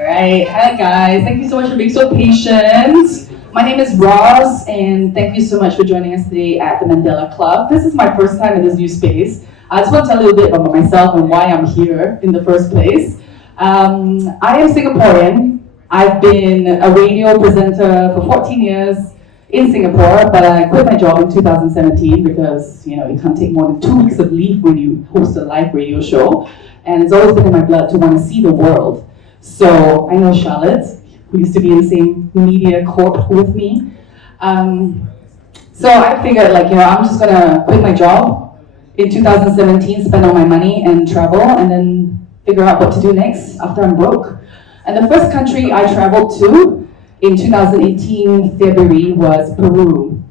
All right, hi guys. Thank you so much for being so patient. My name is Roz, and thank you so much for joining us today at the Mandala Club. This is my first time in this new space. I just want to tell you a little bit about myself and why I'm here in the first place. I am Singaporean. I've been a radio presenter for 14 years in Singapore, but I quit my job in 2017 because you can't take more than 2 weeks of leave when you host a live radio show. And it's always been in my blood to want to see the world. So I know Charlotte, who used to be in the same media corp with me. So I figured I'm just gonna quit my job in 2017, spend all my money and travel, and then figure out what to do next after I'm broke. And the first country I traveled to in 2018 February was Peru.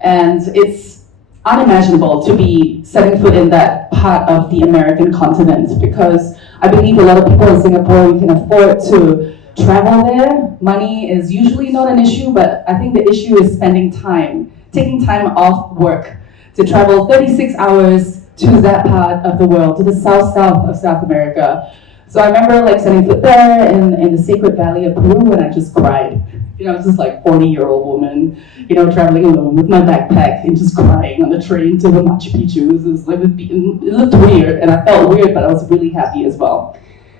And it's unimaginable to be setting foot in that part of the American continent because I believe a lot of people in Singapore, we can afford to travel there. Money is usually not an issue, but I think the issue is spending time, taking time off work to travel 36 hours to that part of the world, to the south of South America. So I remember setting foot there in the Sacred Valley of Peru, and I just cried. I was just 40-year-old woman, traveling alone with my backpack and just crying on the train to the Machu Picchu. It looked weird, and I felt weird, but I was really happy as well.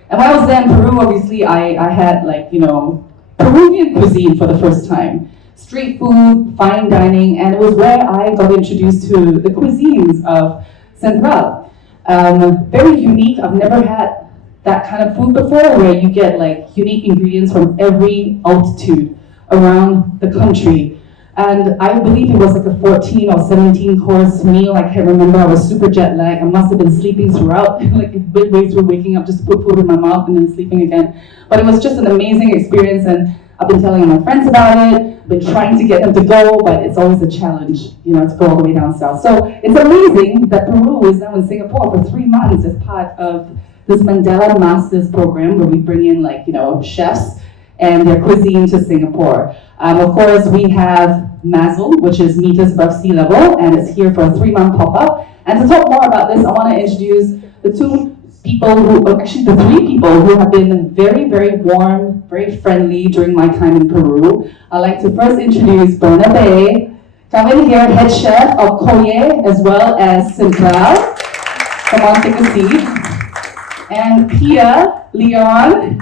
And when I was there in Peru, obviously I had Peruvian cuisine for the first time. Street food, fine dining, and it was where I got introduced to the cuisines of Central. Very unique. I've never had that kind of food before, where you get unique ingredients from every altitude around the country. And I believe it was a 14 or 17 course meal. I can't remember. I was super jet lagged. I must have been sleeping throughout, midway through waking up just to put food in my mouth and then sleeping again. But it was just an amazing experience, and I've been telling my friends about it. I've been trying to get them to go, but it's always a challenge, to go all the way down south. So it's amazing that Peru is now in Singapore for 3 months as part of this Mandala Masters program, where we bring in chefs and their cuisine to Singapore. Of course, we have MASL, which is meters above sea level, and it's here for a 3-month pop-up. And to talk more about this, I want to introduce the three people who have been very, very warm, very friendly during my time in Peru. I'd like to first introduce Bernabé. Come in here, head chef of 𝗧𝗵𝗃, as well as Central. Come on, take a seat. And Pía León,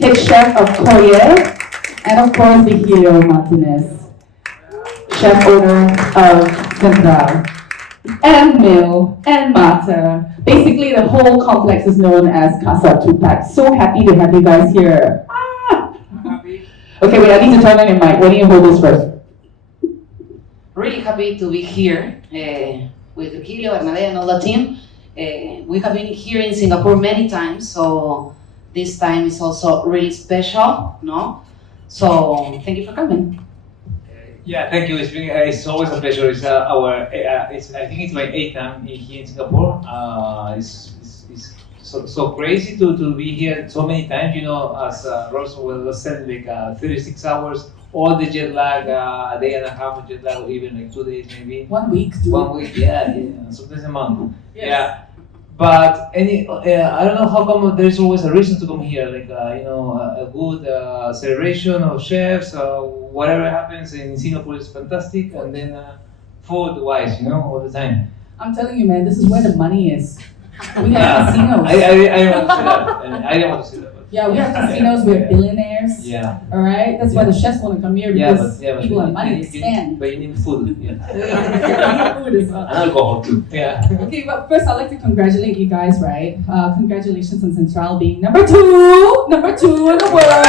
head chef of 𝗧𝗵𝗃, and of course Virgilio Martínez, chef owner of Central, and Mill, and Mata. Basically, the whole complex is known as Casa Tupac. So happy to have you guys here. Happy. Okay, wait, I need to turn on your mic. Why don't you hold this first? Really happy to be here with Virgilio, Bernabé, and all the team. We have been here in Singapore many times, so this time is also really special, no? So thank you for coming. Yeah, thank you. It's always a pleasure. It's I think it's my 8th time here in Singapore. It's so crazy to be here so many times. As Ross was saying, 36 hours, all the jet lag, a day and a half of jet lag, or even 2 days maybe. 1 week. 1 week, yeah, sometimes a month. Yes. Yeah. But I don't know how come there's always a reason to come here, a good celebration of chefs, whatever happens in Singapore is fantastic, and then food-wise, all the time. I'm telling you, man, this is where the money is. We have casinos. I didn't want to say that. Yeah, we have casinos, we have billionaires. Yeah. All right? That's why the chefs want to come here, because but people have money to spend. But you need food. Yeah. Food as well. And alcohol too. Yeah. Okay, but first I'd like to congratulate you guys, right? Congratulations on Central being number two in the world,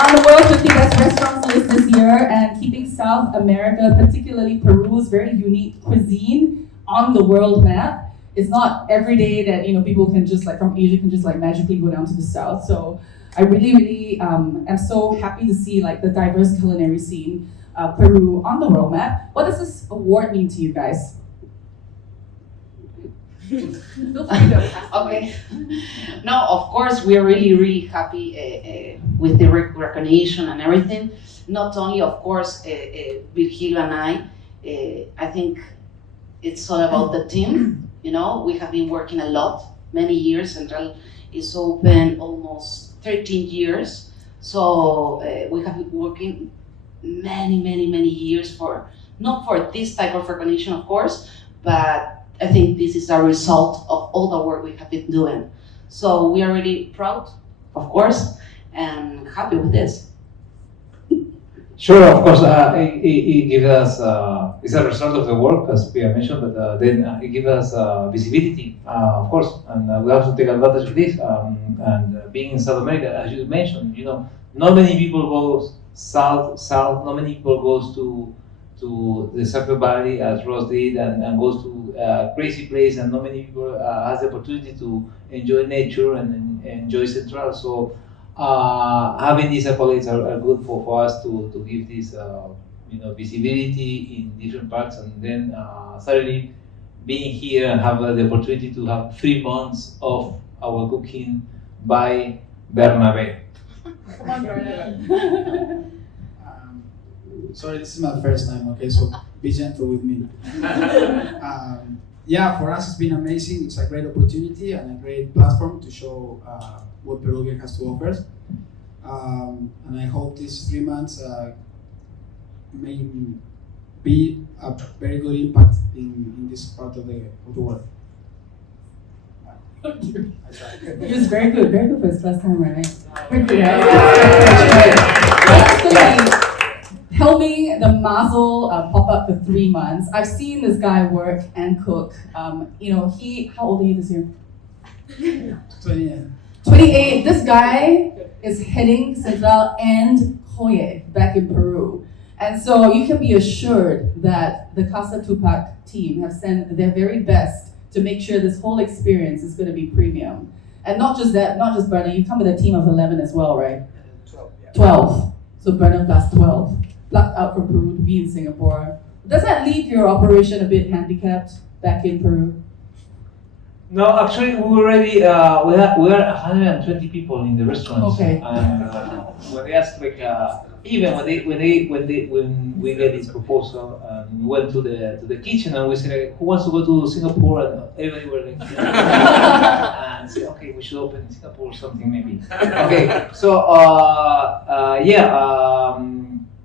on the world's 50 best restaurants list this year, and keeping South America, particularly Peru's very unique cuisine, on the world map. It's not every day that people can just from Asia can just magically go down to the south. So I really am so happy to see the diverse culinary scene of Peru on the world map. What does this award mean to you guys? Okay. No, of course, we are really happy with the recognition and everything. Not only, of course, Virgilio and I think it's all about the team. We have been working a lot, many years. Central is open almost 13 years. So we have been working many years for, not for this type of recognition, of course, but I think this is a result of all the work we have been doing. So we are really proud, of course, and happy with this. Sure, of course, it gives us, it's a result of the work, as Pia mentioned, but then it gives us visibility, of course, and we have to take advantage of this. And being in South America, as you mentioned, you know, not many people go south, not many people goes to the Sacred Valley as Ross did, and goes to a crazy place, and not many people has the opportunity to enjoy nature and enjoy Central. So having these accolades are good for us to give this visibility in different parts, and then certainly being here and have the opportunity to have 3 months of our cooking by Bernabé. Come on, Bernabé. Sorry, this is my first time, okay, so be gentle with me. Yeah, for us it's been amazing. It's a great opportunity and a great platform to show what Peruvian has to offer. And I hope these 3 months may be a very good impact in this part of the world. It was very good for his first time, right? Very good, right? Helping the MASL pop up for 3 months. I've seen this guy work and cook. How old are you this year? 28. 28. This guy is heading Central and 𝗧𝗵𝗃 back in Peru. And so you can be assured that the 𝗧𝗵𝗃 team have sent their very best to make sure this whole experience is going to be premium. And not just that, not just Bernard, you come with a team of 11 as well, right? 12. Yeah. 12. So Bernard plus 12. Plucked out from Peru to be in Singapore. Does that leave your operation a bit handicapped back in Peru? No, actually, we already we are 120 people in the restaurant. Okay. And when they ask, like, even when we get this proposal, we went to the kitchen and we said, like, who wants to go to Singapore? And everybody were like, and said, okay, we should open in Singapore or something maybe. Okay, so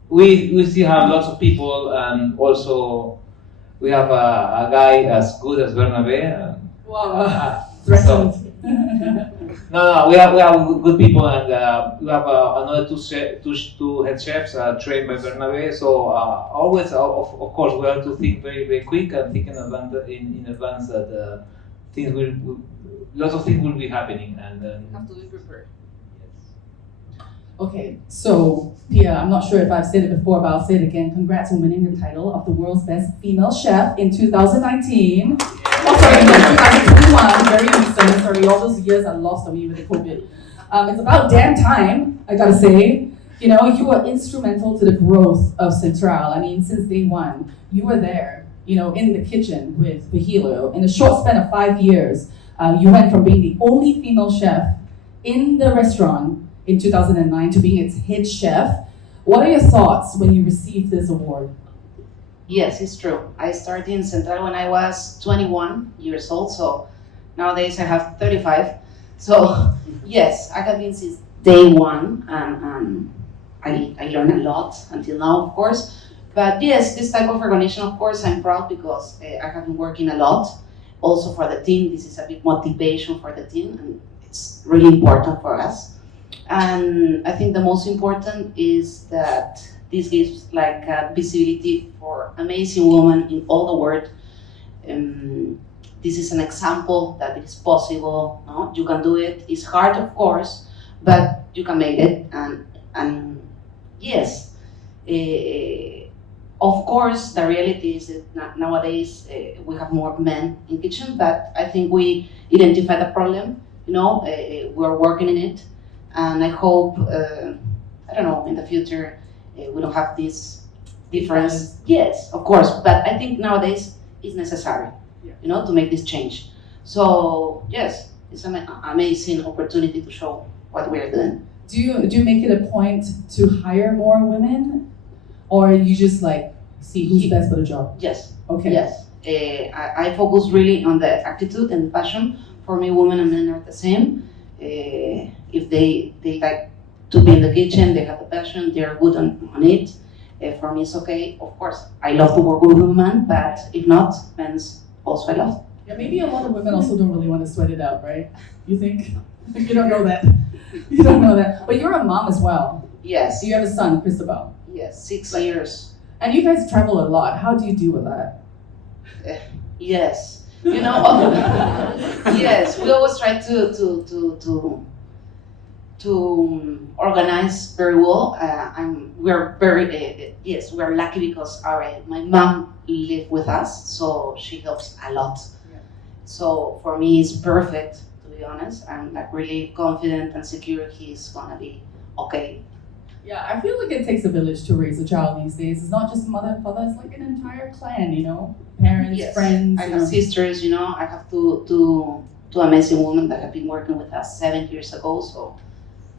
we still have lots of people, and also we have a guy as good as Bernabé. Wow. So, no, we have good people, and we have another two head chefs trained by Bernabé. So always, of course, we have to think very quick and think in advance that lots of things will be happening, and Have to be prepared. Okay, so Pia, I'm not sure if I've said it before, but I'll say it again. Congrats on winning the title of the world's best female chef in 2019. Oh, sorry, no, 2021, very recent. Sorry, all those years are lost on me with the COVID. It's about damn time, I gotta say. You were instrumental to the growth of Central. I mean, since day one, you were there, in the kitchen with Virgilio. In a short span of 5 years, you went from being the only female chef in the restaurant in 2009 to being its head chef. What are your thoughts when you received this award? Yes, it's true. I started in Central when I was 21 years old, so nowadays I have 35. So yes, I have been since day one, and I learned a lot until now, of course. But yes, this type of recognition, of course, I'm proud because I have been working a lot. Also for the team, this is a big motivation for the team, and it's really important for us. And I think the most important is that this gives like visibility for amazing women in all the world. This is an example that it is possible. No? You can do it. It's hard, of course, but you can make it. And yes, of course, the reality is that nowadays we have more men in kitchen, but I think we identify the problem. We're working in it. And I hope, I don't know, in the future, we don't have this difference. Yes, of course, but I think nowadays it's necessary, to make this change. So yes, it's an amazing opportunity to show what we're doing. Do you make it a point to hire more women, or you just see who's best for the job? Yes. Okay. Yes. I focus really on the attitude and passion. For me, women and men are the same. if they like to be in the kitchen, they have the passion, they're good on it. For me, it's okay. Of course, I love to work with women, but if not, men's also I love. Yeah, maybe a lot of women also don't really want to sweat it out, right? You think? You don't know that. You don't know that. But you're a mom as well. Yes. You have a son, Cristobal. Yes, 6 years. And you guys travel a lot. How do you deal with that? Yes. You know, yes, we always try to organize very well. We're very yes, we're lucky because my mom lives with us, so she helps a lot. Yeah. So for me, it's perfect, to be honest. I'm like really confident and secure he's gonna be okay. Yeah, I feel like it takes a village to raise a child these days. It's not just mother and father, it's like an entire clan, you know? Parents, Yes. friends. I you have know. sisters, you know. I have two amazing women that have been working with us 7 years ago, so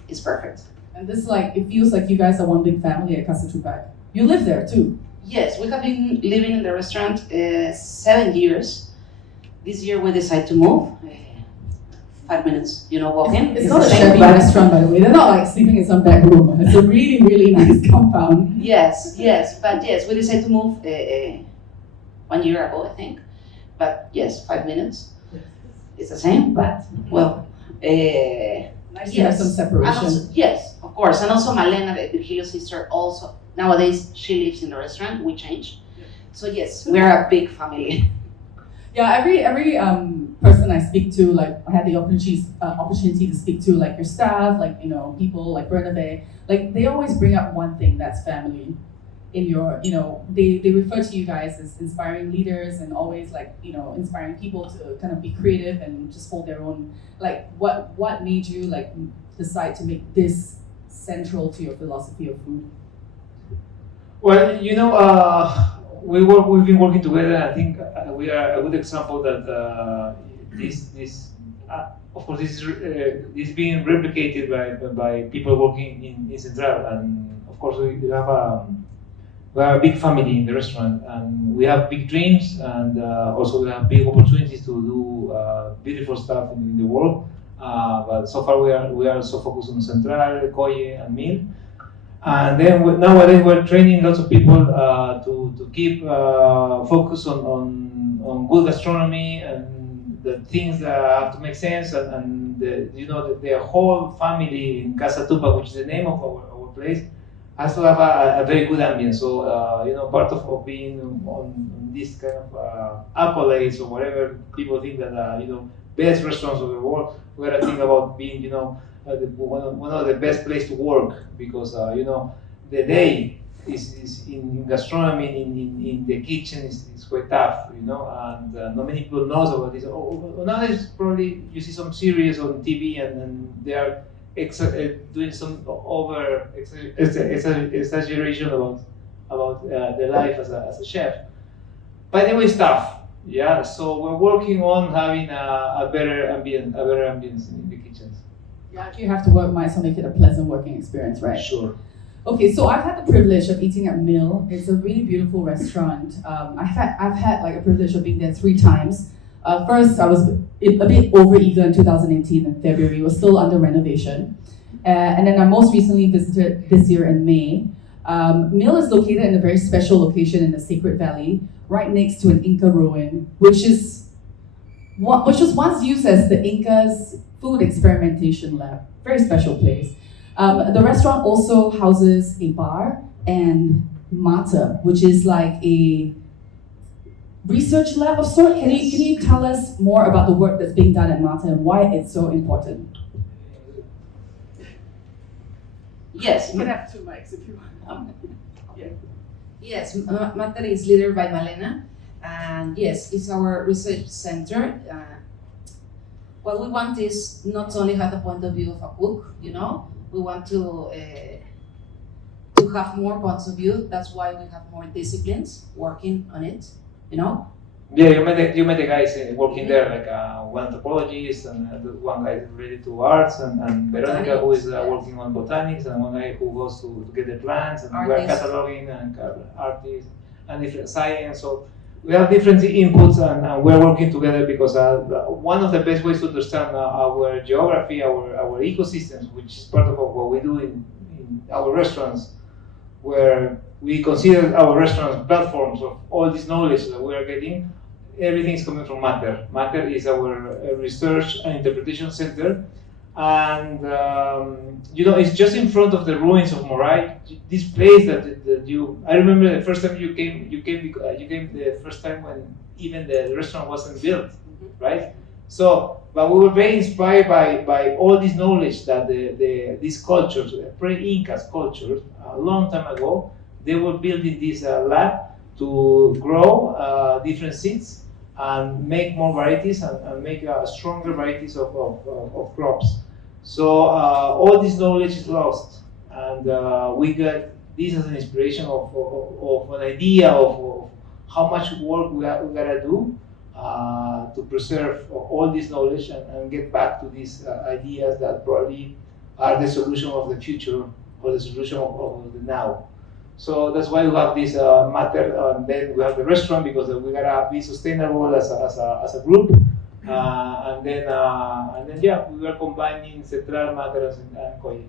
it's perfect. And this it feels like you guys are one big family at 𝗧𝗵𝗃. You live there too. Yes, we have been living in the restaurant 7 years. This year we decided to move. 5 minutes, you know, walking. It's not a shabby restaurant, by the way. They're not like sleeping in some back room. It's a really, really nice compound. Yes, but yes, we decided to move 1 year ago, I think. But yes, 5 minutes. It's the same, but well. Nice to have some separation. Also, yes, of course. And also Malena, Virgilio's sister, also nowadays she lives in the restaurant. We changed. So yes, we're a big family. Yeah, every person I speak to, like I had the opportunity to speak to, like your staff, like you know people like Bernabé, like they always bring up one thing, that's family. In your, you know, they refer to you guys as inspiring leaders and always like you know inspiring people to kind of be creative and just hold their own. Like what made you like decide to make this central to your philosophy of food? Well, you know, we've been working together. I think we are a good example that this of course this is being replicated by people working in Central, and of course we have a big family in the restaurant, and we have big dreams, and also we have big opportunities to do beautiful stuff in the world. But so far we are so focused on Central, 𝗧𝗵𝗃, and MIL. And then nowadays we're training lots of people to keep focus on good gastronomy and the things that have to make sense, and the whole family in 𝗧𝗵𝗃, which is the name of our place, has to have a very good ambience. So part of being on this kind of accolades or whatever people think that best restaurants of the world, we gotta think about being one of the best place to work, because the day is in gastronomy, in the kitchen is quite tough, and not many people knows about this. Nowadays probably you see some series on TV and they are doing some over exaggeration about their life as a chef. By the way, it's tough. Yeah, so we're working on having a better ambience in the kitchens. Yeah, you have to work might make it a pleasant working experience, right? Sure. Okay, so I've had the privilege of eating at MIL. It's a really beautiful restaurant. I've had like a privilege of being there 3 times. First, I was a bit over-eager in 2018 in February. It was still under renovation. And then I most recently visited this year in May. MIL is located in a very special location in the Sacred Valley, right next to an Inca ruin, which was once used as the Incas' food experimentation lab. Very special place. The restaurant also houses a bar and mata, which is like a research lab of sort. Can you tell us more about the work that's being done at mata and why it's so important? Yes. You can have 2 mics if you want. Yeah. Yes, Mandala is led by Malena, and yes, it's our research center. What we want is not only have the point of view of a cook, we want to have more points of view. That's why we have more disciplines working on it, Yeah, you met the guys working there, like one anthropologist and one guy related to arts, and Veronica who is working on botanics, and one guy who goes to get the plants, and we're cataloging and artists and different science. So we have different inputs and we're working together because one of the best ways to understand our geography, our ecosystems, which is part of what we do in our restaurants, where we consider our restaurants platforms of all this knowledge that we are getting. Everything is coming from Matter. Matter is our research and interpretation center. And it's just in front of the ruins of Moray. This place that I remember the first time you came the first time when even the restaurant wasn't built, right? So, but we were very inspired by all this knowledge that these cultures, pre-Incas cultures, a long time ago, they were building this lab to grow different seeds and make more varieties and make stronger varieties of crops. So all this knowledge is lost, and we got this as an inspiration of an idea of how much work we gotta do to preserve all this knowledge and get back to these ideas that probably are the solution of the future or the solution of the now. So that's why we have this Matter, and then we have the restaurant because we gotta be sustainable as a group, and then yeah, we are combining Central, Matter, and 𝗧𝗵𝗃.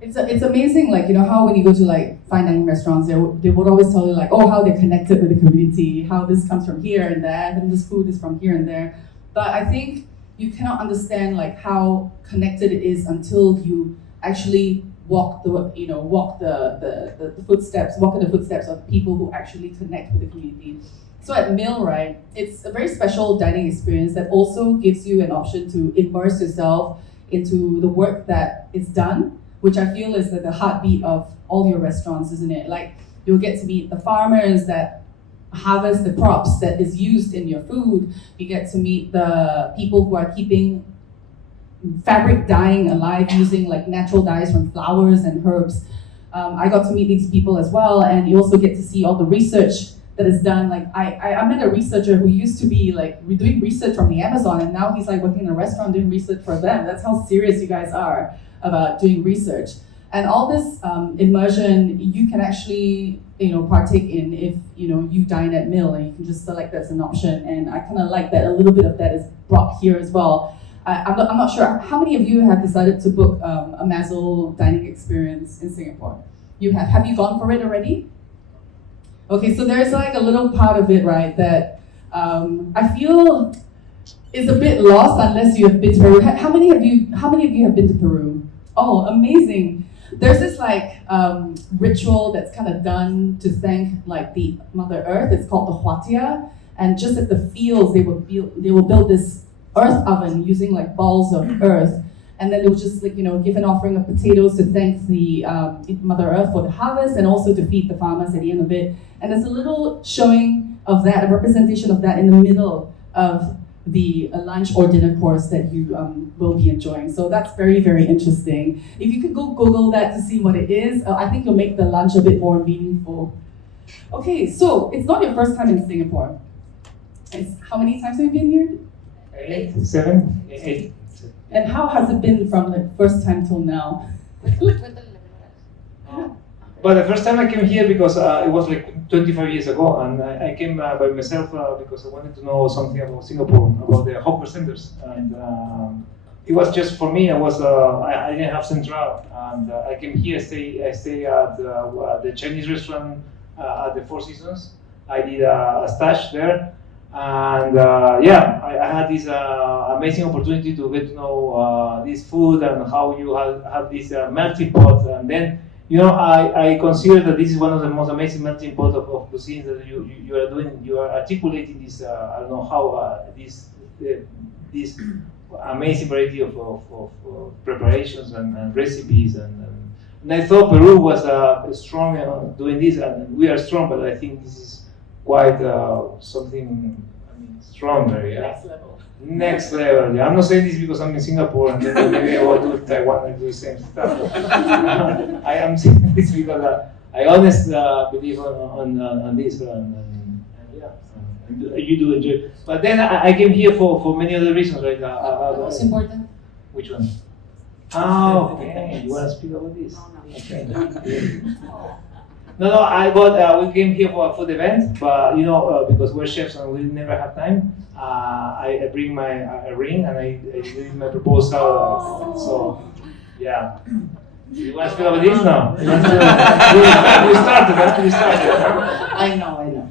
It's amazing, like, how when you go to like fine dining restaurants, they would always tell you like, oh, how they're connected with the community, how this comes from here and there, and this food is from here and there. But I think you cannot understand like how connected it is until you actually walk in the footsteps of the people who actually connect with the community. So at 𝗏, right, it's a very special dining experience that also gives you an option to immerse yourself into the work that is done, which I feel is like the heartbeat of all your restaurants, isn't it? Like, you'll get to meet the farmers that harvest the crops that is used in your food. You get to meet the people who are keeping fabric dyeing alive using like natural dyes from flowers and herbs. I got to meet these people as well, and you also get to see all the research that is done. Like I met a researcher who used to be like doing research from the Amazon, and now he's like working in a restaurant doing research for them. That's how serious you guys are about doing research. And all this immersion you can actually partake in if you dine at 𝗏, and you can just select that as an option. And I kind of like that a little bit of that is brought here as well. I'm not sure how many of you have decided to book a MASL dining experience in Singapore. You have. Have you gone for it already? Okay, so there's like a little part of it, right, that I feel is a bit lost unless you have been to Peru. How many of you have been to Peru? Oh, amazing. There's this like ritual that's kind of done to thank like the Mother Earth. It's called the 𝗧𝗵𝗃, and just at the fields they will build this earth oven using like balls of earth, and then they will just like give an offering of potatoes to thank the Mother Earth for the harvest, and also to feed the farmers at the end of it. And there's a little showing of that, a representation of that in the middle of the lunch or dinner course that you will be enjoying. So that's very, very interesting. If you could go Google that to see what it is, I think you'll make the lunch a bit more meaningful. Okay, so it's not your first time in Singapore. How many times have you been here? 7, 8. And how has it been from the first time till now? But the first time I came here because it was like 25 years ago, and I came by myself because I wanted to know something about Singapore, about the hawker centers, and it was just for me. I didn't have Central, and I came here. I stay at the Chinese restaurant at the Four Seasons. I did a stage there. And I had this amazing opportunity to get to know this food and how you have this melting pot. And then, I consider that this is one of the most amazing melting pot of cuisines that you are doing. You are articulating this, I don't know how, this amazing variety of preparations and recipes. And I thought Peru was strong doing this, and we are strong, but I think this is quite something stronger, yeah. Next level. Yeah. I'm not saying this because I'm in Singapore and then maybe I will do Taiwan and do the same stuff. I am saying this because I honestly believe on this, and you do enjoy. But then I came here for many other reasons, right? Most important. Which one? Oh, okay. You want to speak about this? Okay. No, we came here for a food event, but because we're chefs and we never have time, I bring my a ring and I did my proposal. So, yeah. You want to speak about this now? We started, huh? We started. I know.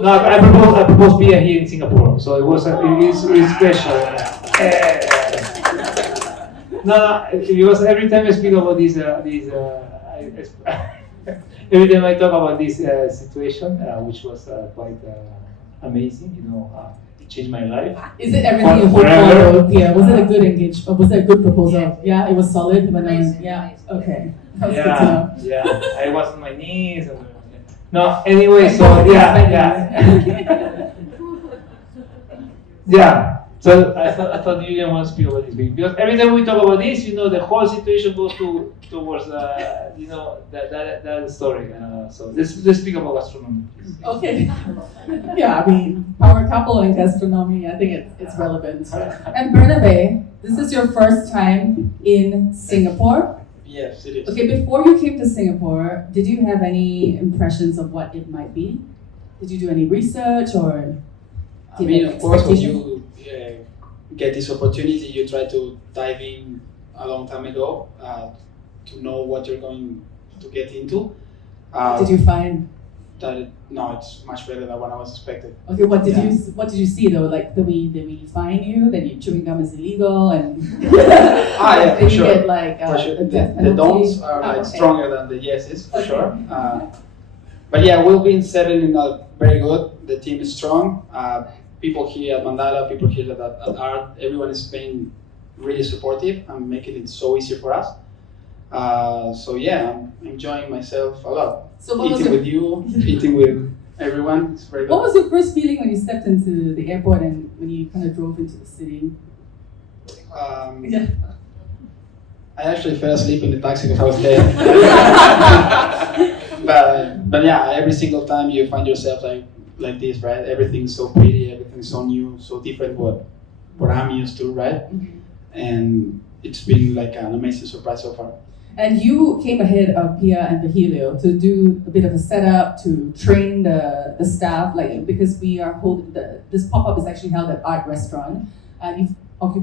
No, I proposed Pia here in Singapore, so it's special. No, because every time I speak about this, every time I talk about this situation, which was quite amazing, it changed my life. Is it everything you hoped for? Yeah. Was it a good engagement? Was it a good proposal? Yeah, it was solid. Yeah. Okay. That was good to know. Yeah. I was on my knees. No, anyway, so yeah. Yeah. So I thought you didn't want to speak about this because every time we talk about this, the whole situation goes towards that story. So let's speak about gastronomy. Please. Okay. Yeah, I mean, power couple and gastronomy. I think it's relevant. And Bernabé, this is your first time in Singapore. Yes, it is. Okay, before you came to Singapore, did you have any impressions of what it might be? Did you do any research or? I mean, of course, when you get this opportunity, you try to dive in a long time ago to know what you're going to get into. Did you find? No, it's much better than what I was expecting. Okay, what did you see though? Like, did we fine you that your chewing gum is illegal and? Yeah, for sure. You get like for sure. death The penalty? don'ts are stronger than the yeses, for sure. But yeah, we've been settling out very good. The team is strong. People here at Mandala, people here at Art, everyone is being really supportive and making it so easy for us. So yeah, I'm enjoying myself a lot. So eating with you, eating with everyone, it's very good. What was your first feeling when you stepped into the airport and when you kind of drove into the city? I actually fell asleep in the taxi because I was there. but yeah, every single time you find yourself like this, right? Everything's so pretty, everything's so new, so different what I'm used to, right? Mm-hmm. And it's been like an amazing surprise so far. And you came ahead of Pia and Virgilio to do a bit of a setup, to train the staff, because we are holding this pop-up is actually held at Art Restaurant, and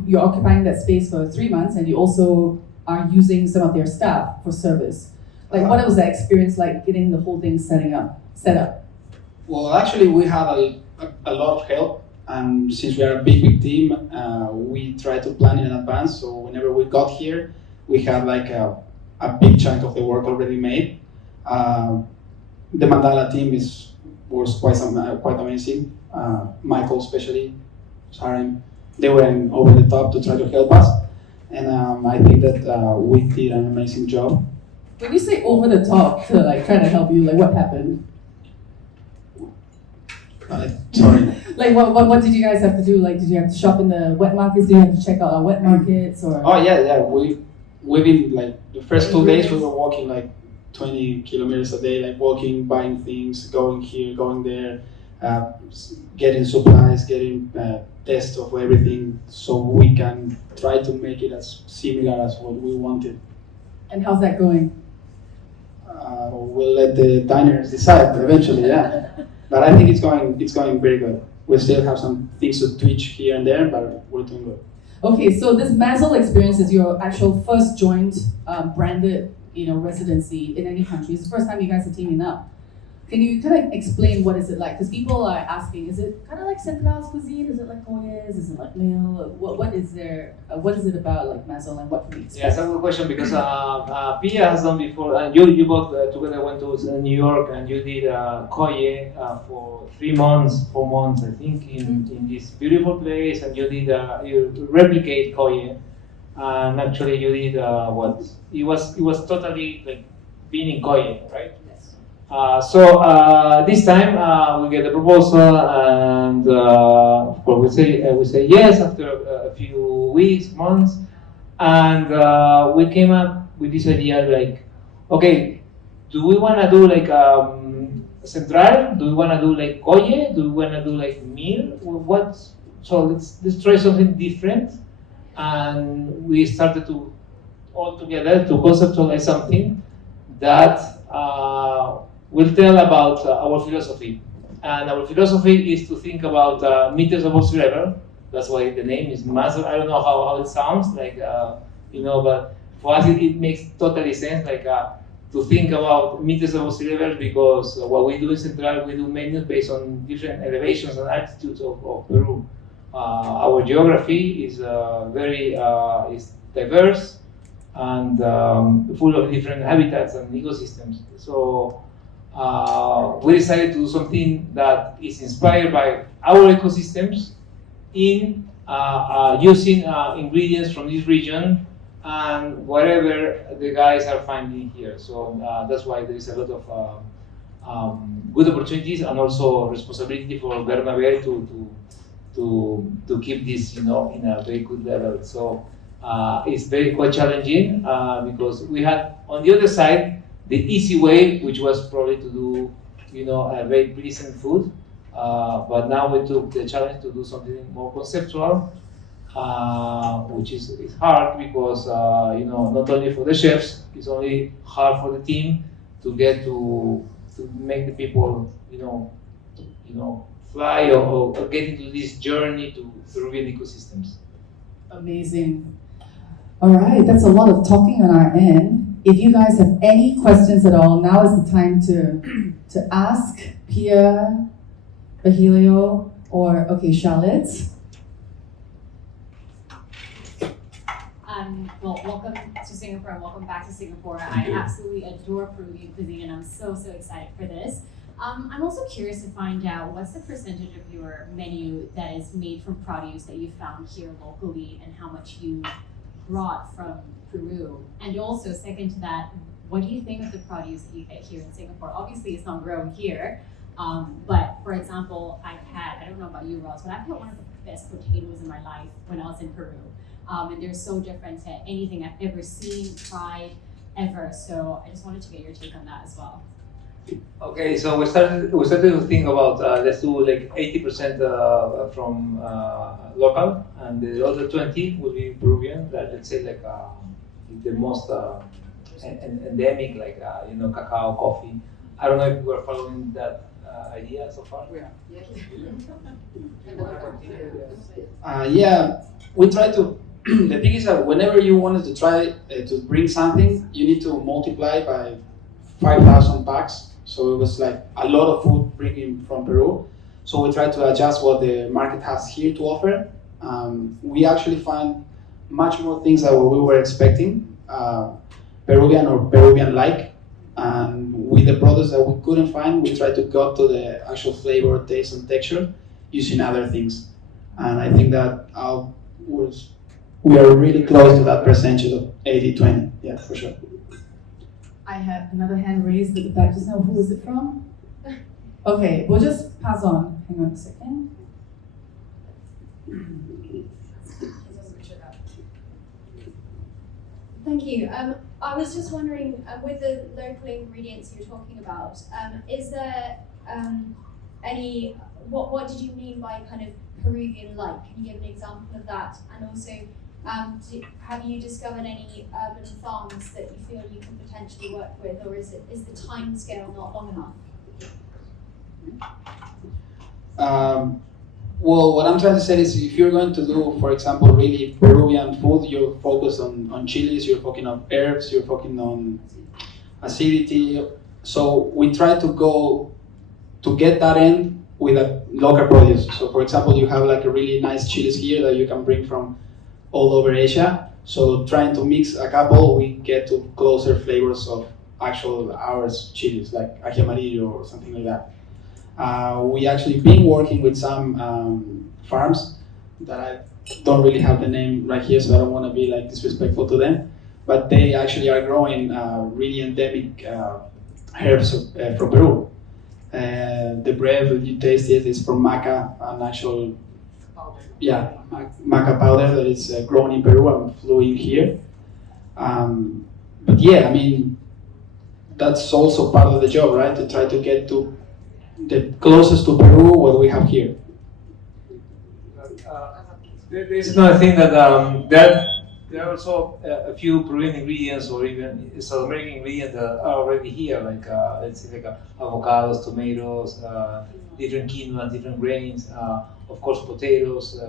you're occupying that space for 3 months, and you also are using some of their staff for service. What was that experience like, getting the whole thing set up? Well, actually, we had a lot of help, and since we are a big team, we try to plan in advance. So whenever we got here, we had like a big chunk of the work already made. The Mandala team was quite amazing. Michael especially, 𝗧𝗵𝗲, they went over the top to try to help us, and I think that we did an amazing job. When you say over the top to try to help you, what happened? Sorry. What did you guys have to do? Did you have to shop in the wet markets? Did you have to check out our wet markets? Or? Oh yeah. We've been the first 2 days we were walking 20 kilometers a day, walking, buying things, going here, going there, getting supplies, getting tests of everything, so we can try to make it as similar as what we wanted. And how's that going? We'll let the diners decide eventually, yeah. But I think it's going very good. We still have some things to tweak here and there, but we're doing good. Okay, so this MASL experience is your actual first joint branded, residency in any country. It's the first time you guys are teaming up. Can you kind of explain what is it like? Because people are asking, is it kind of like Central's cuisine? Is it like Korea's? Is it like meal? What is there? What is it about MASL and what can we expect? Yeah, it's a good question because Pia has done before, and you both together went to New York and you did 𝗧𝗵𝗃 for 3 months, 4 months, I think, in this beautiful place, and you did you replicate 𝗧𝗵𝗃, and actually you did what it was totally like being in 𝗧𝗵𝗃, right? So this time we get the proposal, and of course we say yes after a few weeks, months, and we came up with this idea okay, do we want to do Central? Do we want to do 𝗧𝗵𝗃? Do we want to do meal? So let's try something different, and we started to all together to conceptualize something that we'll tell about our philosophy. And our philosophy is to think about meters above sea level. That's why the name is MASL. I don't know how it sounds, like, but for us it makes totally sense, like to think about meters above sea level, because what we do in Central, we do menus based on different elevations and altitudes of Peru. Our geography is very is diverse and full of different habitats and ecosystems. So we decided to do something that is inspired by our ecosystems in using ingredients from this region and whatever the guys are finding here. So that's why there is a lot of good opportunities and also responsibility for Bernabé to keep this, in a very good level. So it's quite challenging because we had on the other side the easy way, which was probably to do, a very pleasant food. But now we took the challenge to do something more conceptual, which is hard because not only for the chefs, it's only hard for the team to get to make the people fly or get into this journey to Peruvian ecosystems. Amazing. All right, that's a lot of talking on our end. If you guys have any questions at all, now is the time to ask Pia, Virgilio, or 𝗧𝗵𝗃. Well, welcome to Singapore and welcome back to Singapore. I absolutely adore Peruvian cuisine and I'm so excited for this. I'm also curious to find out what's the percentage of your menu that is made from produce that you found here locally and how much you brought from Peru. And also, second to that, what do you think of the produce that you get here in Singapore? Obviously, it's not grown here, but for example, I don't know about you, Ross, but I've had one of the best potatoes in my life when I was in Peru. And they're so different to anything I've ever seen, tried, ever. So I just wanted to get your take on that as well. Okay, so we started to think about let's do like 80% from local, and the other 20 will be Peruvian. That let's say like the most endemic, like cacao, coffee. I don't know if you are following that idea so far. Yeah, we try to. The thing is that whenever you wanted to try to bring something, you need to multiply by 5,000 packs. So it was like a lot of food bringing from Peru. So we try to adjust what the market has here to offer. We actually find much more things than what we were expecting, Peruvian or Peruvian-like. And with the products that we couldn't find, we try to go to the actual flavor, taste, and texture using other things. And I think that we are really close to that percentage of 80-20. Yeah, for sure. I have another hand raised at the back just now. Who is it from? Okay, we'll just pass on. Hang on a second. Thank you. I was just wondering, with the local ingredients you were talking about, is there any, what did you mean by kind of Peruvian-like? Can you give an example of that? And also, have you discovered any urban farms that you feel you can potentially work with, or is the time scale not long enough? Well, what I'm trying to say is, if you're going to do, for example, really Peruvian food, you're focused on chilies, you're focusing on herbs, you're focusing on acidity. So we try to get that in with a local produce. So for example, you have like a really nice chilies here that you can bring from all over Asia. So trying to mix a couple, we get to closer flavors of actual ours chilies, like ají amarillo or something like that. We actually been working with some farms that I don't really have the name right here, so I don't want to be like disrespectful to them. But they actually are growing really endemic herbs from Peru. The bread that you taste is from maca, an actual maca powder that is grown in Peru and flew in here. But yeah, I mean, that's also part of the job, right? To try to get to the closest to Peru what we have here. There's another thing that there are also a few Peruvian ingredients or even South American ingredients that are already here, like let's say like avocados, tomatoes, different quinoa, different grains, of course potatoes,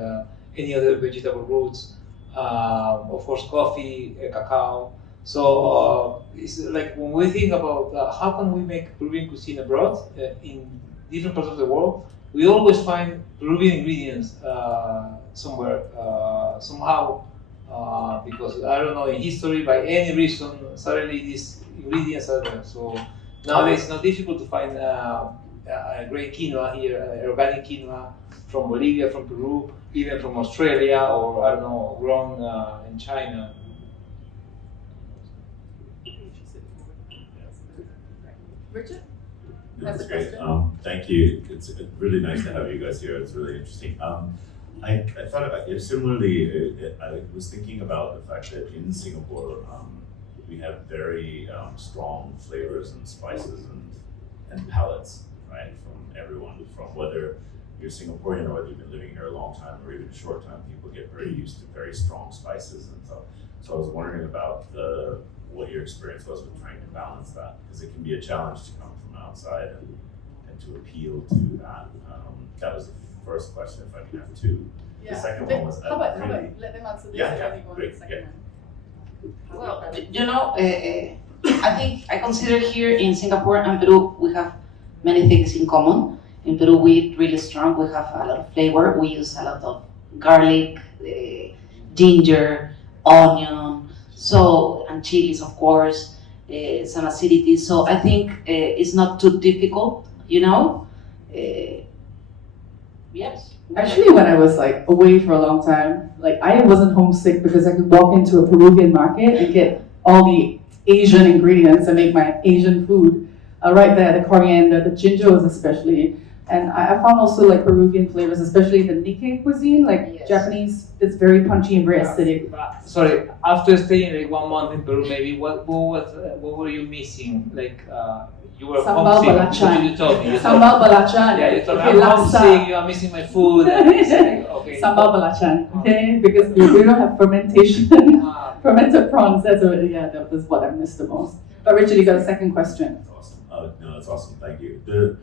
any other vegetable roots, of course coffee, cacao. So it's like when we think about how can we make Peruvian cuisine abroad in different parts of the world, we always find Peruvian ingredients somewhere, somehow, because I don't know, in history, by any reason, suddenly these ingredients are there. So nowadays it's not difficult to find a great quinoa here, organic quinoa from Bolivia, from Peru, even from Australia, or I don't know, grown in China. Richard? That's great. Thank you. It's really nice to have you guys here. It's really interesting. I thought about it similarly. I was thinking about the fact that in Singapore we have very strong flavors and spices and palates, right? From everyone, from whether you're Singaporean or whether you've been living here a long time or even a short time, people get very used to very strong spices and stuff. So I was wondering about what your experience was with trying to balance that, because it can be a challenge to come from outside and to appeal to that. That was the first question, if I can have two. Yeah. The second one was how about let them answer this Yeah, and yeah, then we go on to great, the second one. Well, you know, I think I consider here in Singapore and Peru we have many things in common. In Peru we eat really strong, we have a lot of flavor, we use a lot of garlic, ginger, onion, so, and chilies of course, some acidity, so I think it's not too difficult, you know. Yes. Actually, when I was like away for a long time, like I wasn't homesick because I could walk into a Peruvian market and get all the Asian ingredients and make my Asian food right there. The coriander, the ginger was especially, and I found also like Peruvian flavors, especially the Nikkei cuisine, like Yes. Japanese. It's very punchy and very Yeah. acidic. Sorry, after staying like 1 month in Peru, maybe what were you missing? Like you were Sambal homesick. belacan. You told me. Sambal belacan. Yeah, you told me Okay, I'm laksa. homesick. You are missing my food. And it's like, okay. Sambal belacan. Okay, because we don't have fermentation. Fermented prawns. That was what I missed the most. But Richard, you got a second question. That's awesome. No, that's awesome. Thank you. The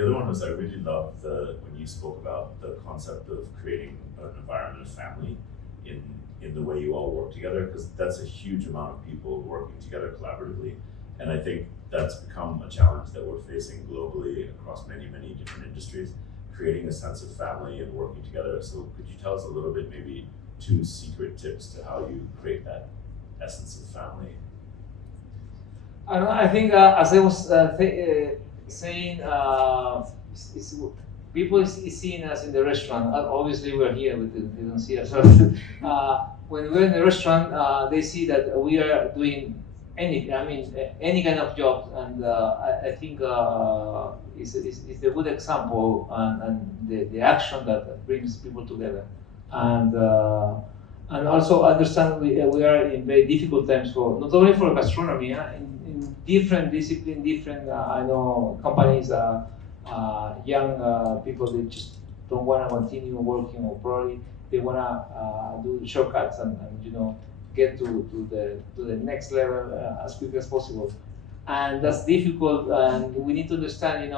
other one was I really loved when you spoke about the concept of creating an environment of family in the way you all work together, because that's a huge amount of people working together collaboratively, and I think that's become a challenge that we're facing globally across many different industries, creating a sense of family and working together. So could you tell us a little bit, maybe 2 secret tips to how you create that essence of family? I don't know, I think as I was saying, people is seeing us in the restaurant. Obviously, we're here, they don't see us. When we're in the restaurant, they see that we are doing any kind of job, and I think it's a good example and the action that brings people together, and also understand we are in very difficult times for not only for gastronomy, in different disciplines, different I know companies, young people they just don't want to continue working, or probably they want to do shortcuts and get to the next level as quick as possible, and that's difficult. And we need to understand,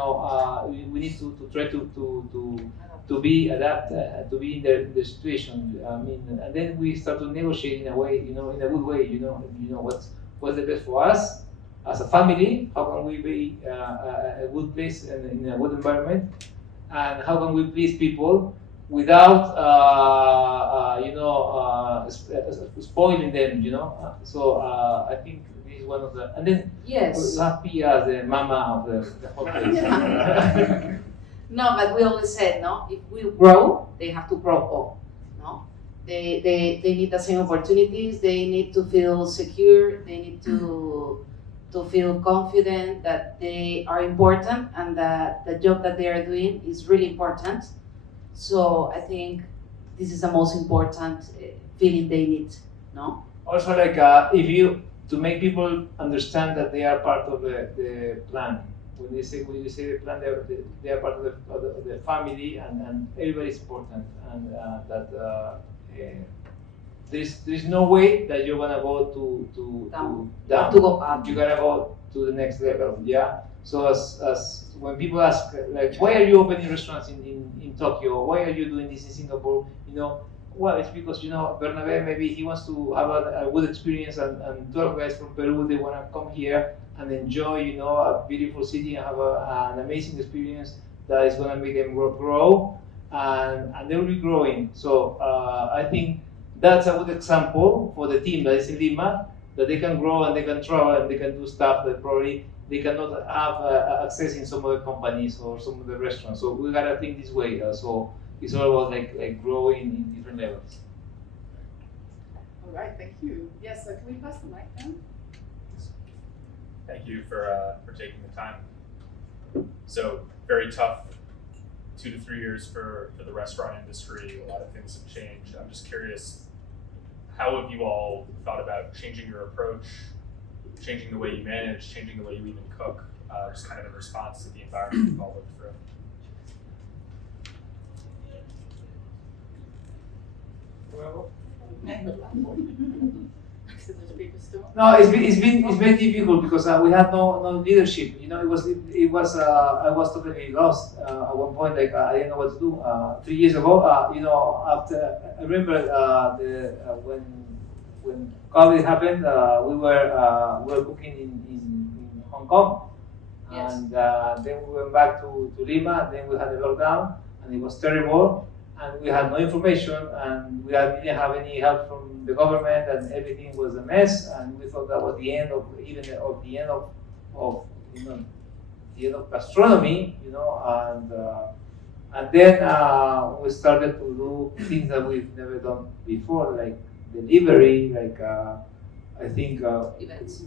we need to try to be adapt, to be in the situation. And then we start to negotiate in a way, in a good way. What's the best for us as a family? How can we be a good place and in a good environment? And how can we please people without spoiling them, So I think this is one of the, and then Yes. we have Pia as the mama of the whole place. No, but we always said, no, if we grow, they have to grow up, no? They need the same opportunities, they need to feel secure, they need to feel confident that they are important and that the job that they are doing is really important. So I think this is the most important feeling they need, no? Also, like to make people understand that they are part of the plan. When you say the plan, they are part of the family, and everybody is important, and that there's no way that you're gonna go to Down. down. To go up. You gotta go to the next level. Yeah. So as when people ask like, why are you opening restaurants in Tokyo? Why are you doing this in Singapore? You know, well, it's because, you know, Bernabé, maybe he wants to have a good experience, and 12 guys from Peru, they want to come here and enjoy, you know, a beautiful city and have an amazing experience that is going to make them grow, and they will be growing. So I think that's a good example for the team that is in Lima, that they can grow and they can travel and they can do stuff that probably they cannot have access in some other companies or some of the restaurants. So we got to think this way. So it's all about like growing in different levels. All right, thank you. Yes, so can we pass the mic now? Thank you for taking the time. So very tough 2 to 3 years for the restaurant industry. A lot of things have changed. I'm just curious, how have you all thought about changing your approach, changing the way you manage, changing the way you even cook, just kind of in response to the environment you've all lived through? No, it's been difficult because we had no leadership. You know, I was totally lost at one point. Like I didn't know what to do. 3 years ago, you know, after I remember when COVID happened, we were cooking in Hong Kong, Yes. and then we went back to Lima. Then we had a lockdown, and it was terrible. And we had no information, and we didn't have any help from the government, and everything was a mess. And we thought that was the end of you know, the end of gastronomy, you know. And then we started to do things that we've never done before, like delivery, like I think Events.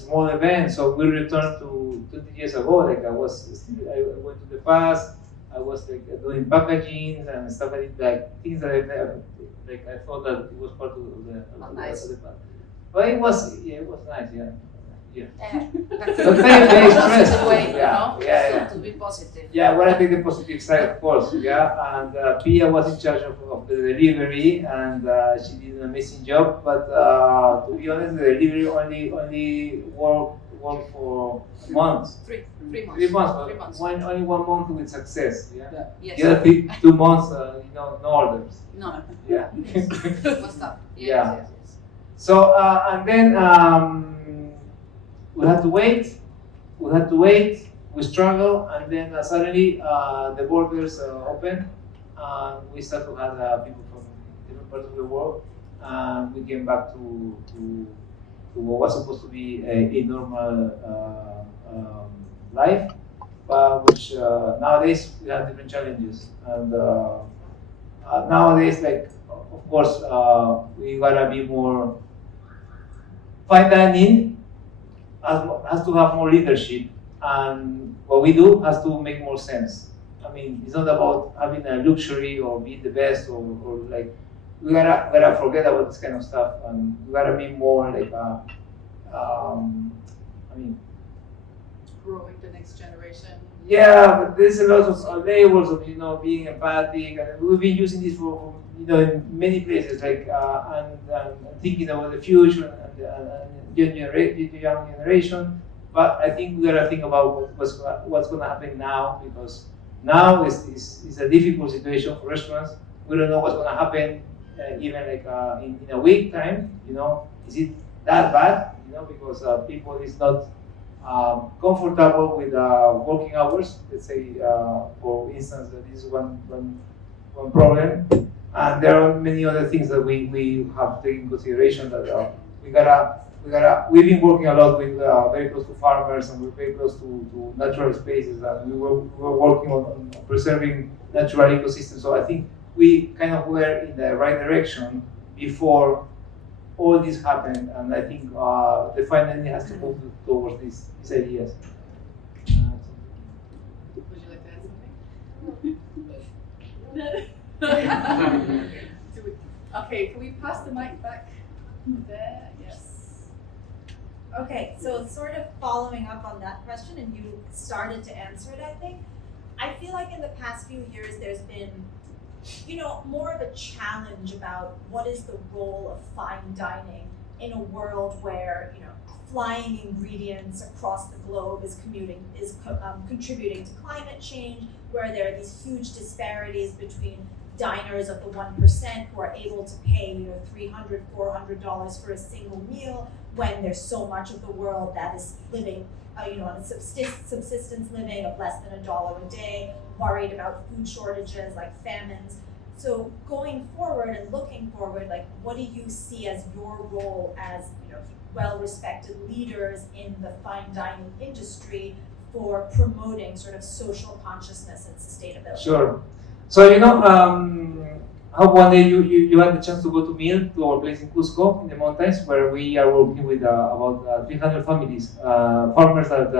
small events. So we returned to 20 years ago. Like I went to the past. I was like doing packaging and stuff like things that I never, like I thought that it was part of the Nice. past. But it was nice, yeah. That's But very stressful. positive way, you Yeah, know, yeah. to be positive. Yeah, well, I take the positive side, of course. Yeah, and Pia was in charge of the delivery, and she did an amazing job. But to be honest, the delivery only worked for months. 3 months. 3 months, but 3 months. only 1 month with success. Yeah. Yes. The other 2 months, you know, no orders. No. Yeah. What's up? Yeah. Yes. So and then we had to wait. We struggled, and then suddenly the borders opened, and we started to have people from different parts of the world, and we came back to what was supposed to be a normal life, but which nowadays we have different challenges, and nowadays, like, of course, we gotta be more. Fine dining has to have more leadership, and what we do has to make more sense. I mean, it's not about having a luxury or being the best or like, we gotta forget about this kind of stuff, and we gotta be more like I mean, Growing the next generation. yeah, but there's a lot of labels of, you know, being empathic, and we've been using this for you know, in many places, like and thinking about the future and young generation. But I think we gotta think about what's gonna happen now, because now is a difficult situation for restaurants. We don't know what's gonna happen even like in a week time. You know, is it that bad? You know, because people is not comfortable with working hours. Let's say, for instance, this is one problem, and there are many other things that we have to take in consideration. That we've been working a lot with very close to farmers, and we're very close to natural spaces, and we were working on preserving natural ecosystems. So I think we kind of were in the right direction before all this happened, and I think the finally has to move towards these ideas. Would you like to add something? Okay, can we pass the mic back there? Yes. Okay, so sort of following up on that question, and you started to answer it, I think. I feel like in the past few years there's been more of a challenge about what is the role of fine dining in a world where, flying ingredients across the globe is contributing to climate change, where there are these huge disparities between diners of the 1% who are able to pay $300, $400 for a single meal, when there's so much of the world that is living on a subsistence living of less than $1 a day, worried about food shortages like famines. So going forward and looking forward, what do you see as your role as well-respected leaders in the fine dining industry for promoting sort of social consciousness and sustainability? Sure. So I hope one day you had the chance to go to meal to our place in Cusco in the mountains, where we are working with about 300 families, farmers that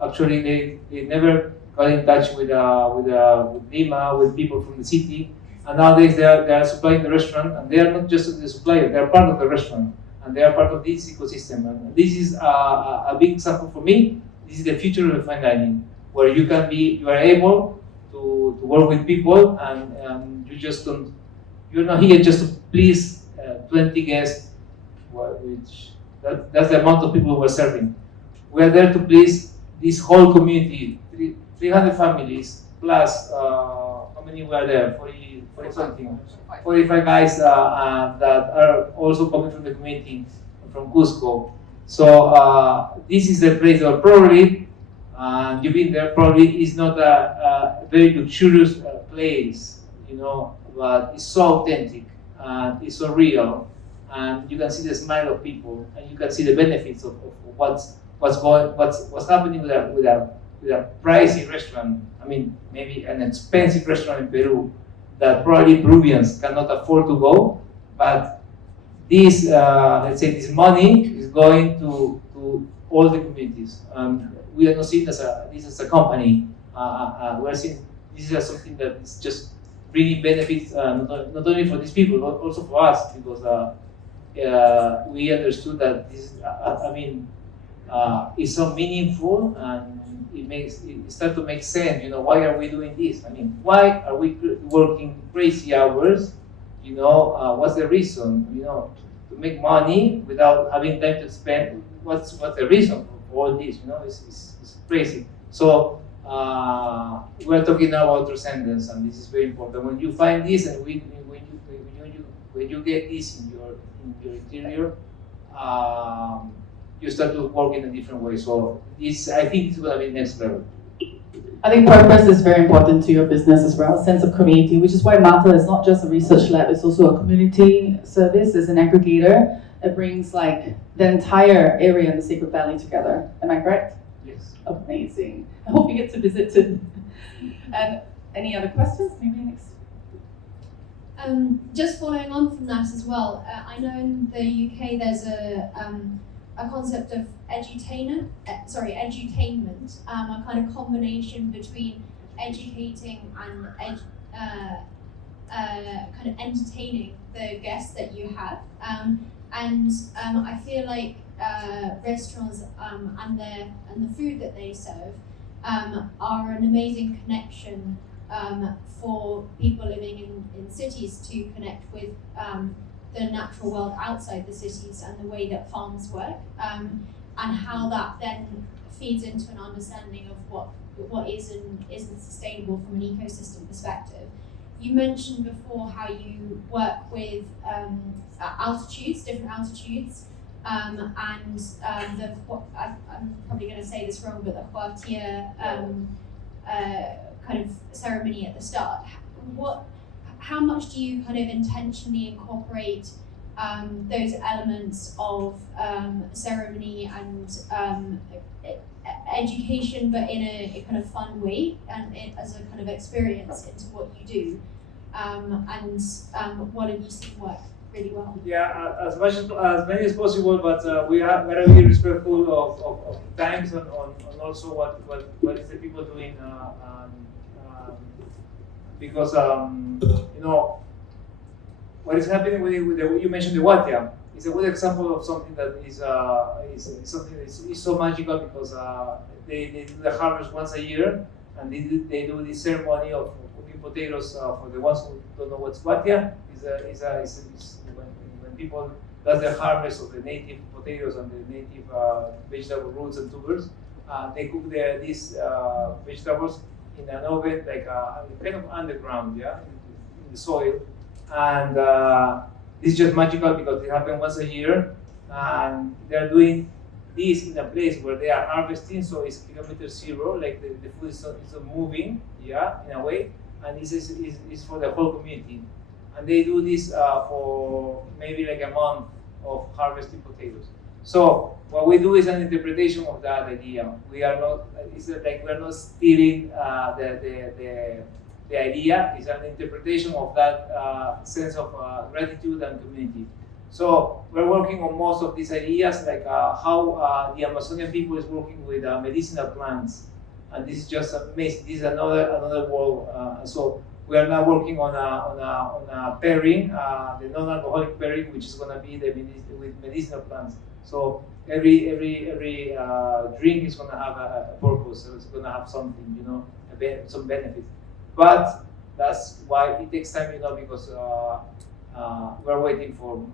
actually they never got in touch with Lima, with people from the city, and nowadays they are supplying the restaurant, and they are not just the supplier, they are part of the restaurant, and they are part of this ecosystem. And this is a big example for me. This is the future of fine dining, where you are able to work with people, and you're not here just to please 20 guests, that's the amount of people we're serving. We are there to please this whole community, 300 families, plus, how many were there? 45 guys that are also coming from the community, from Cusco. So this is the place where probably, you've been there, probably is not a very luxurious place, but it's so authentic and it's so real, and you can see the smile of people, and you can see the benefits of what's happening with a pricey restaurant. I mean, maybe an expensive restaurant in Peru that probably Peruvians cannot afford to go, but this, let's say, this money is going to all the communities. We are not seeing this as a company. We're seeing this is something that is just bringing benefits not only for these people but also for us, because we understood that this, it's so meaningful, and it starts to make sense. Why are we doing this? I mean, why are we working crazy hours? What's the reason? To make money without having time to spend. What's the reason for all this? It's crazy. So we're talking now about transcendence, and this is very important. When you find this, and when you get this in your interior, you start to work in a different way. So I think it's going to be next level. I think purpose is very important to your business as well, a sense of community, which is why MASL is not just a research lab, it's also a community service, it's an aggregator. It brings the entire area in the Sacred Valley together. Am I correct? Yes. Amazing. I hope you get to visit too. And any other questions? Maybe next. Just following on from that as well, I know in the UK there's a concept of edutainment, a kind of combination between educating and kind of entertaining the guests that you have. I feel like restaurants and the food that they serve are an amazing connection for people living in cities to connect with the natural world outside the cities, and the way that farms work, and how that then feeds into an understanding of what is and isn't sustainable from an ecosystem perspective. You mentioned before how you work with different altitudes, and I'm probably going to say this wrong, but the 𝗧𝗵𝗃 kind of ceremony at the start. How much do you kind of intentionally incorporate those elements of ceremony and education, but in a kind of fun way, and as a kind of experience into what you do? What have you seen work really well? Yeah, as many as possible, but we are very respectful of times and also what is the people doing. Because what is happening with you mentioned the 𝗧𝗵𝗃. It's a good example of something that is something that is so magical, because they do the harvest once a year, and they do this ceremony of cooking potatoes. For the ones who don't know what's guatia, is when people does the harvest of the native potatoes and the native vegetable roots and tubers. They cook these vegetables in an oven, like kind of underground, yeah, in the soil. And this is just magical because it happens once a year, and they're doing this in a place where they are harvesting, so it's kilometer zero, like the food is not moving, yeah, in a way, and this is for the whole community. And they do this for maybe like a month of harvesting potatoes. So what we do is an interpretation of that idea. We are not, it's like we're not stealing the idea. It's an interpretation of that sense of gratitude and community. So we're working on most of these ideas, like how the Amazonian people is working with medicinal plants, and this is just amazing. This is another world. So we are now working on a pairing, the non-alcoholic pairing, which is going to be with medicinal plants. So every drink is going to have a purpose. So it's going to have something, you know, some benefit. But that's why it takes time, you know, because we're waiting for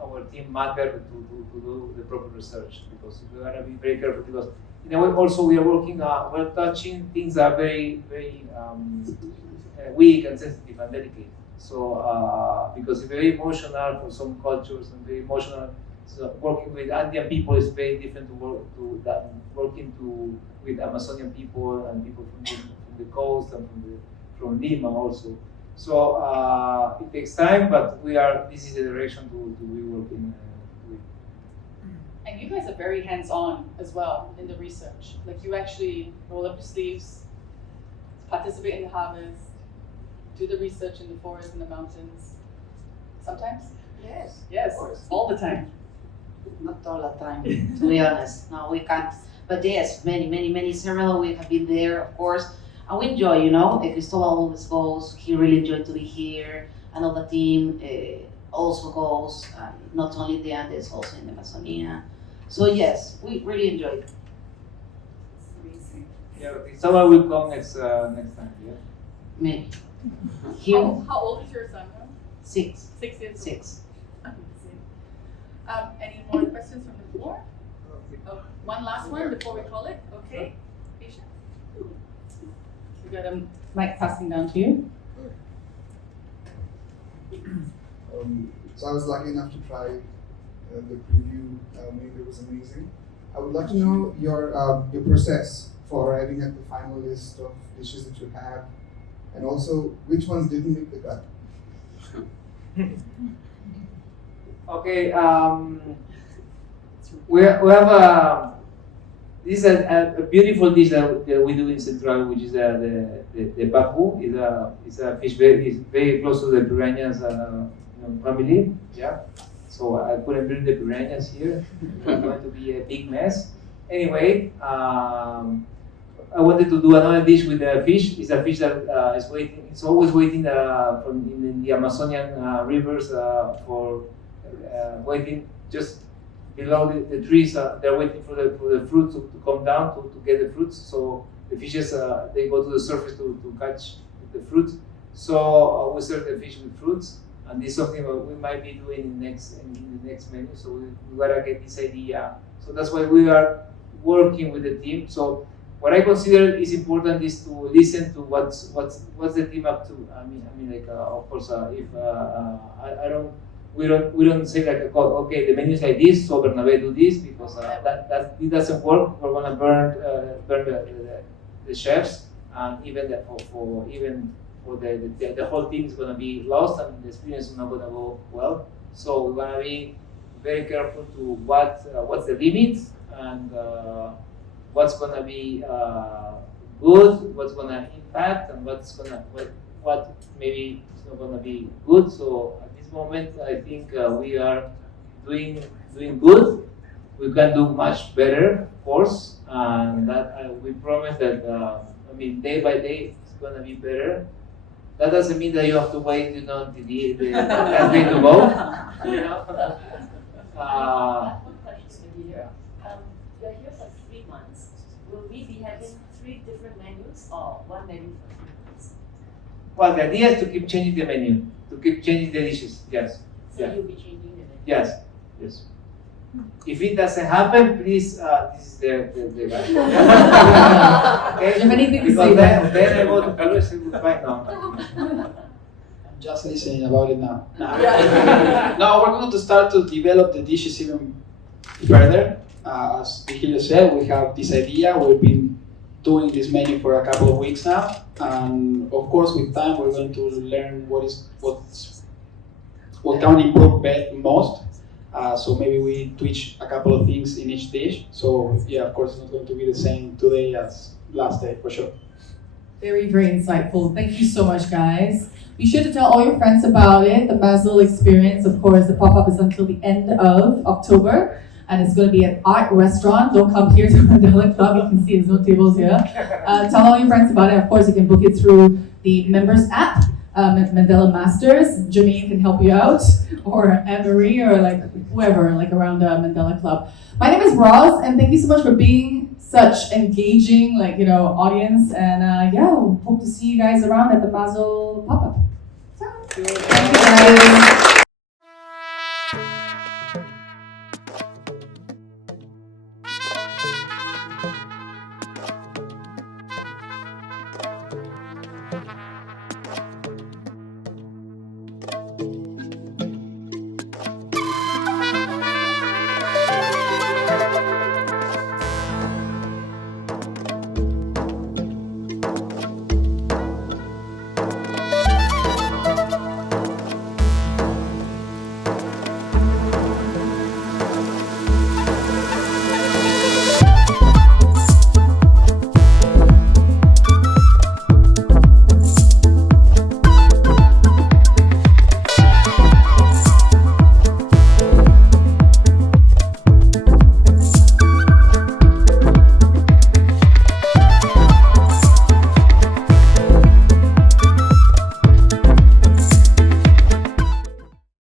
our team Matter to do the proper research, because we gotta be very careful, because in a way also we are working, we're touching things that are very weak and sensitive and delicate. So because it's very emotional for some cultures and very emotional. So working with Andean people is very different to working with Amazonian people and people from the coast and from Lima also. So it takes time, but this is the direction to be working with. And you guys are very hands-on as well in the research. Like you actually roll up your sleeves, participate in the harvest, do the research in the forest and the mountains. Sometimes? Yes. Yes, of course. all the time. Not all the time, to be honest. No, we can't. But yes, many, several. We have been there, of course. And we enjoy, you know. Cristobal always goes. He really enjoyed to be here. And all the team also goes. Not only in the Andes, also in the Amazonia. So yes, we really enjoy it. Amazing. Yeah, Cristobal will come next time. Yeah. Maybe. How old is your son now? 6. 6 years old. 6. Any more questions from the floor? Oh, one last one before we call it. Okay. Patient. We got a mic passing down to you. So I was lucky enough to try the preview menu. It was amazing. I would like to know your process for arriving at the final list of dishes that you have, and also which ones didn't make the cut. Okay, we have this is a beautiful dish that we do in Central, which is the pacu. It's a fish very close to the piranhas family. Yeah, so I couldn't bring the piranhas here. It's going to be a big mess. Anyway, I wanted to do another dish with the fish. It's a fish that is waiting. It's always waiting in the Amazonian rivers for. Waiting just below the trees. They're waiting for the fruits to come down to get the fruits. So the fishes they go to the surface to catch the fruit. So we serve the fish with fruits, and this is something that we might be doing in the next menu. So we gotta get this idea. So that's why we are working with the team. So what I consider is important is to listen to what's the team up to. I mean, like of course, if we don't say like, okay, the menu is like this, so Bernabé do this, because that it doesn't work. We're gonna burn the chefs, and even for the whole team is gonna be lost, and the experience is not gonna go well. So we're gonna be very careful to what's the limit, and what's gonna be good, what's gonna impact, and what maybe is not gonna be good. So moment, I think we are doing good. We can do much better, of course, and that we promise that. Day by day it's gonna be better. That doesn't mean that you have to wait, until the last day to go. You know. You're here for 3 months. Will we be having 3 different menus or one menu for 3 months? Well, the idea is to keep changing the menu, to keep changing the dishes. Yes. So Yeah. you'll be changing the menu. Yes. Yes. If it doesn't happen, please, this is the Do you have anything to say Because about it? then I go to Peru and say goodbye. No. I'm just listening about it now. No, we're going to start to develop the dishes even further. As Virgilio said, we have this idea. We've been doing this menu for a couple of weeks now, and of course, with time, we're going to learn what can improve most. So maybe we tweak a couple of things in each dish. So yeah, of course, it's not going to be the same today as last day for sure. Very, very insightful. Thank you so much, guys. Be sure to tell all your friends about it. The MASL experience, of course, the pop-up is until the end of October. And it's going to be an art restaurant. Don't come here to Mandala Club. You can see there's no tables here. Tell all your friends about it. Of course, you can book it through the members app, Mandala Masters. Jermaine can help you out, or Anne-Marie, or like whoever, like around the Mandala Club. My name is Roz, and thank you so much for being such engaging, audience. And hope to see you guys around at the MASL pop-up. Thank you guys.